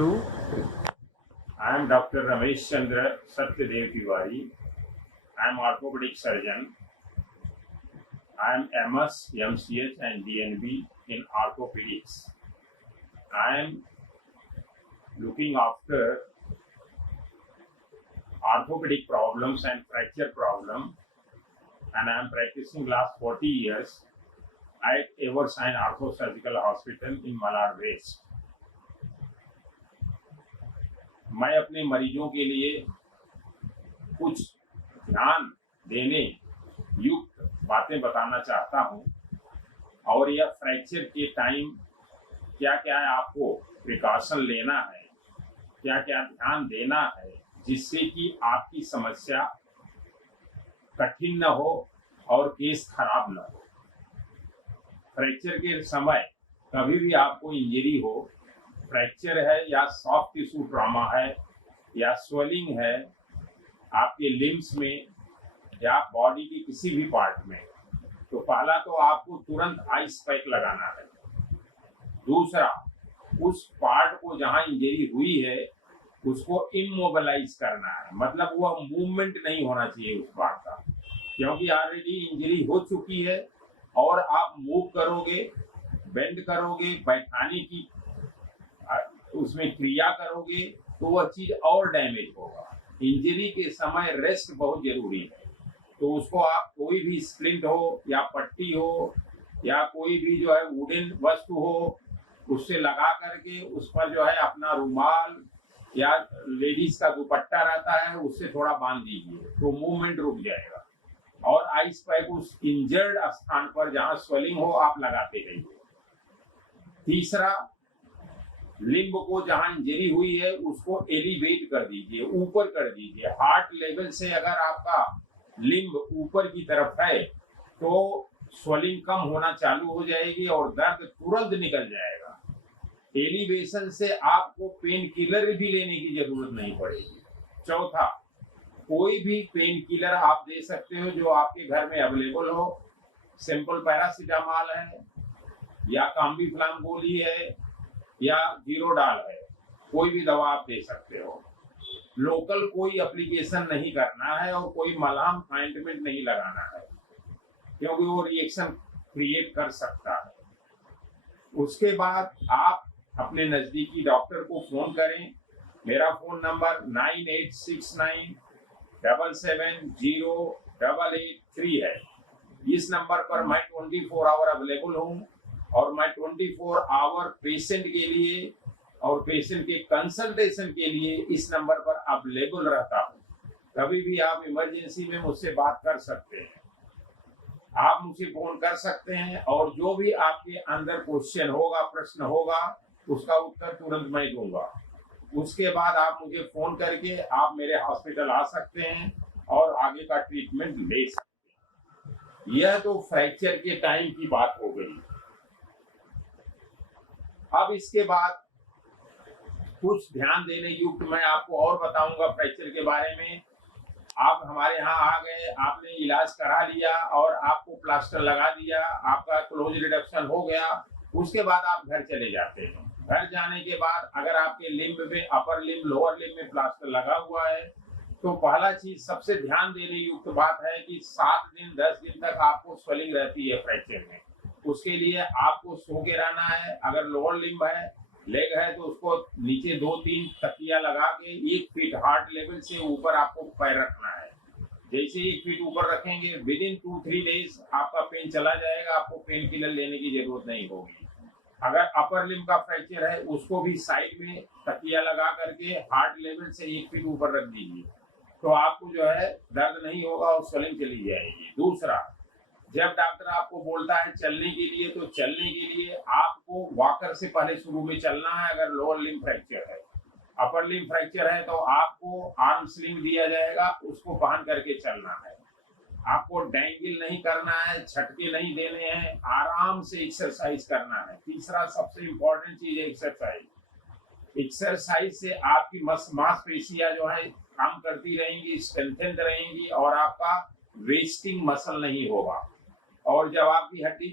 2, 3. I am Dr. Ramesh Chandra Satyadev Tiwari. I am orthopedic surgeon. I am MS, MCH and DNB in orthopedics. I am looking after orthopedic problems and fracture problem, and I am practicing last 40 years at Eversign Ortho Surgical Hospital in Malad West. मैं अपने मरीजों के लिए कुछ ध्यान देने युक्त बातें बताना चाहता हूं, और यह फ्रैक्चर के टाइम क्या क्या आपको प्रिकॉशन लेना है, क्या क्या ध्यान देना है, जिससे कि आपकी समस्या कठिन न हो और केस खराब न हो। फ्रैक्चर के समय कभी भी आपको इंजरी हो, फ्रैक्चर है या सॉफ्ट टिश्यू ट्रॉमा है या स्वेलिंग है आपके लिम्स में या बॉडी के किसी भी पार्ट में, तो पहला तो आपको तुरंत आइस पैक लगाना है। दूसरा, उस पार्ट को जहां इंजरी हुई है उसको इमोबिलाइज करना है, मतलब वह मूवमेंट नहीं होना चाहिए उस पार्ट का, क्योंकि ऑलरेडी इंजरी हो चुकी है और आप मूव करोगे, बेंड करोगे, बैठाने की उसमें क्रिया करोगे तो वह चीज और डैमेज होगा। इंजरी के समय रेस्ट बहुत जरूरी है, तो उसको आप कोई भी स्प्लिंट हो या पट्टी हो या कोई भी जो है वुडन वस्तु हो, उससे लगा करके उस पर जो है अपना रुमाल या लेडीज का दुपट्टा रहता है उससे थोड़ा बांध दीजिए, तो मूवमेंट रुक जाएगा। और आइस पैक उस इंजर्ड स्थान पर जहां स्वेलिंग हो आप लगाते रहिए। तीसरा, लिम्ब को जहां इंजरी हुई है उसको एलिवेट कर दीजिए, ऊपर कर दीजिए। हार्ट लेवल से अगर आपका लिम्ब ऊपर की तरफ है तो स्वेलिंग कम होना चालू हो जाएगी और दर्द तुरंत निकल जाएगा। एलिवेशन से आपको पेन किलर भी लेने की जरूरत नहीं पड़ेगी। चौथा, कोई भी पेन किलर आप दे सकते हो जो आपके घर में अवेलेबल हो। सिंपल पैरासीटामॉल है या काम्बीफ्लाम गोली है या गिरोडाल है, कोई भी दवा आप दे सकते हो। लोकल कोई एप्लीकेशन नहीं करना है और कोई मलहम ऑइंटमेंट नहीं लगाना है, क्योंकि वो रिएक्शन क्रिएट कर सकता है। उसके बाद आप अपने नजदीकी डॉक्टर को फोन करें। मेरा फोन नंबर 9869770883 है। इस नंबर पर मैं 24 आवर अवेलेबल हूँ और मैं 24 आवर पेशेंट के लिए और पेशेंट के कंसल्टेशन के लिए इस नंबर पर अवेलेबल रहता हूँ। कभी भी आप इमरजेंसी में मुझसे बात कर सकते हैं, आप मुझे फोन कर सकते हैं और जो भी आपके अंदर क्वेश्चन होगा, प्रश्न होगा, उसका उत्तर तुरंत मैं दूंगा। उसके बाद आप मुझे फोन करके आप मेरे हॉस्पिटल आ सकते हैं और आगे का ट्रीटमेंट ले सकते हैं। यह तो फ्रैक्चर के टाइम की बात हो गई। अब इसके बाद कुछ ध्यान देने युक्त मैं आपको और बताऊंगा फ्रैक्चर के बारे में। आप हमारे यहाँ आ गए, आपने इलाज करा लिया और आपको प्लास्टर लगा दिया, आपका क्लोज रिडक्शन हो गया, उसके बाद आप घर चले जाते हैं। घर जाने के बाद अगर आपके लिम्ब में, अपर लिम्ब, लोअर लिम्ब में प्लास्टर लगा हुआ है तो पहला चीज सबसे ध्यान देने युक्त बात है कि 7 दिन 10 दिन तक आपको स्वेलिंग रहती है फ्रैक्चर में। उसके लिए आपको सो के रहना है। अगर लोअर लिम्ब है, लेग है, तो उसको नीचे 2-3 तकिया लगा के 1 फीट हार्ट लेवल से ऊपर आपको पैर रखना है। जैसे 1 फीट ऊपर रखेंगे, विदिन 2-3 डेज आपका पेन चला जाएगा, आपको पेन किलर लेने की जरूरत नहीं होगी। अगर अपर लिम्ब का फ्रैक्चर है उसको भी साइड में तकिया लगा करके हार्ट लेवल से 1 फीट ऊपर रख दीजिए, तो आपको जो है दर्द नहीं होगा और स्वेलिंग चली जाएगी। दूसरा, जब डॉक्टर आपको बोलता है चलने के लिए, तो चलने के लिए आपको वॉकर से पहले शुरू में चलना है। अगर लोअर लिम्ब फ्रैक्चर है, अपर लिम्ब फ्रैक्चर है तो आपको आर्म स्लिंग दिया जाएगा, उसको पहन करके चलना है। आपको डैंगल नहीं करना है, झटके नहीं देने हैं, आराम से एक्सरसाइज करना है। तीसरा सबसे इम्पोर्टेंट चीज है एक्सरसाइज। एक्सरसाइज से आपकी मांसपेशियां जो है काम करती रहेंगी, स्ट्रेंथेंड रहेंगी और आपका वेस्टिंग मसल नहीं होगा। और जब आपकी हड्डी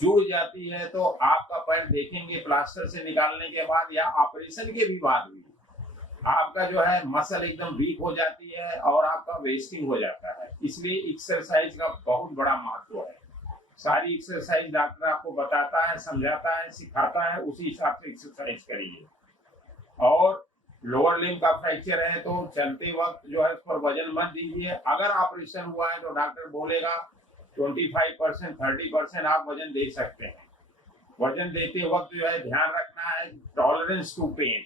जुड़ जाती है तो आपका पैर देखेंगे प्लास्टर से निकालने के बाद या ऑपरेशन के भी बाद भी आपका जो है मसल एकदम वीक हो जाती है और आपका वेस्टिंग हो जाता है। इसलिए एक्सरसाइज का बहुत बड़ा महत्व है। सारी एक्सरसाइज डॉक्टर आपको बताता है, समझाता है, सिखाता है, उसी हिसाब से एक्सरसाइज करिए। और लोअर लिम्ब का फ्रैक्चर है तो चलते वक्त जो है उस पर वजन मत दीजिए। अगर ऑपरेशन हुआ है तो डॉक्टर बोलेगा 25% 30% आप वजन दे सकते हैं। वजन देते वक्त जो है ध्यान रखना है टॉलरेंस टू पेन,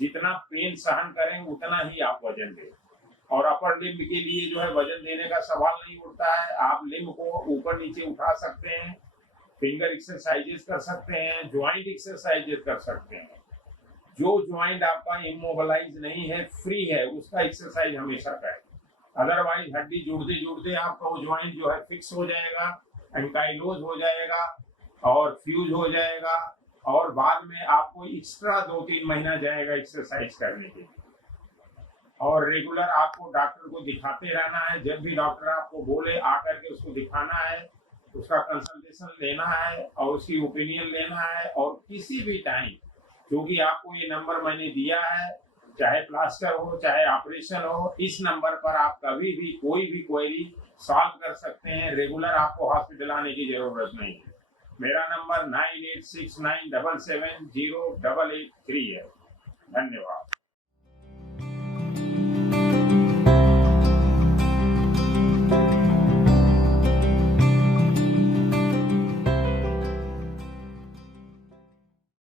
जितना पेन सहन करें उतना ही आप वजन दें। और अपर लिम्ब के लिए जो है वजन देने का सवाल नहीं उठता है। आप लिम्ब को ऊपर नीचे उठा सकते हैं, फिंगर एक्सरसाइजेस कर सकते हैं, ज्वाइंट एक्सरसाइजेस कर सकते हैं। जो ज्वाइंट आपका इमोबिलाइज नहीं है, फ्री है, उसका एक्सरसाइज हमेशा करें। अदरवाइज हड्डी जुड़ते जुड़ते आपका वो ज्वाइंट जो है फिक्स हो जाएगा, एंकाइलोज हो जाएगा और फ्यूज हो जाएगा और बाद में आपको एक्स्ट्रा 2-3 महीना जाएगा एक्सरसाइज करने के लिए। और रेगुलर आपको डॉक्टर को दिखाते रहना है। जब भी डॉक्टर आपको बोले आकर के उसको दिखाना है, उसका कंसल्टेशन लेना है और उसकी ओपिनियन लेना है। और किसी भी टाइम, क्योंकि आपको ये नंबर मैंने दिया है, चाहे प्लास्टर हो चाहे ऑपरेशन हो, इस नंबर पर आप कभी भी कोई भी क्वेरी सॉल्व कर सकते हैं। रेगुलर आपको हॉस्पिटल आने की जरूरत नहीं है। मेरा नंबर 9869770883 है। धन्यवाद।